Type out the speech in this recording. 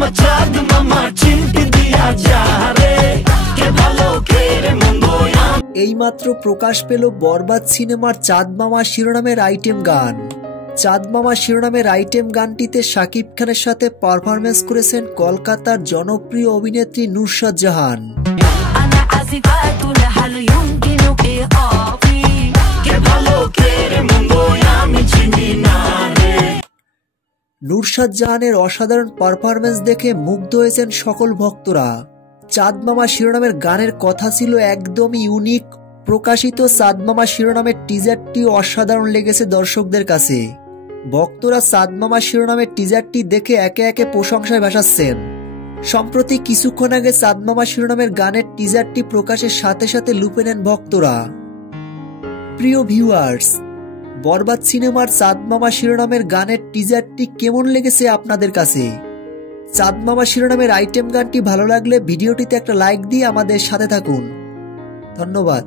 আমার চাঁদ মামা চিমটি দিয়া যা রে, কে ভালো কে রে মন্দ। এইমাত্র প্রকাশ পেল বরবাদ সিনেমার চাঁদ মামা শিরোনামের আইটেম গান। চাঁদ মামা শিরোনামের আইটেম গানটিতে শাকিব খানের সাথে পারফরমেন্স করেছেন কলকাতার জনপ্রিয় অভিনেত্রী নুসরাত জাহান। নুসরাত জাহানের অসাধারণ পারফরমেন্স দেখে মুগ্ধ হয়েছেন সকল ভক্তরা। চাঁদ মামা শিরোনামের গানের কথা ছিল একদমই ইউনিক। প্রকাশিত চাঁদ মামা শিরোনামের টিজারটি অসাধারণ লেগেছে দর্শকদের কাছে। ভক্তরা চাঁদ মামা শিরোনামের টিজারটি দেখে একে একে প্রশংসায় ভাসাচ্ছেন। সম্প্রতি কিছুক্ষণ আগে চাঁদ মামা শিরোনামের গানের টিজারটি প্রকাশের সাথে সাথে লুপে নেন ভক্তরা। প্রিয় ভিউয়ার্স, বরবাদ সিনেমার চাঁদ মামা শিরোনামের গানের টিজারটি কেমন লেগেছে আপনাদের কাছে? চাঁদ মামা শিরোনামের আইটেম গানটি ভালো লাগলে ভিডিওটিতে একটা লাইক দিয়ে আমাদের সাথে থাকুন। ধন্যবাদ।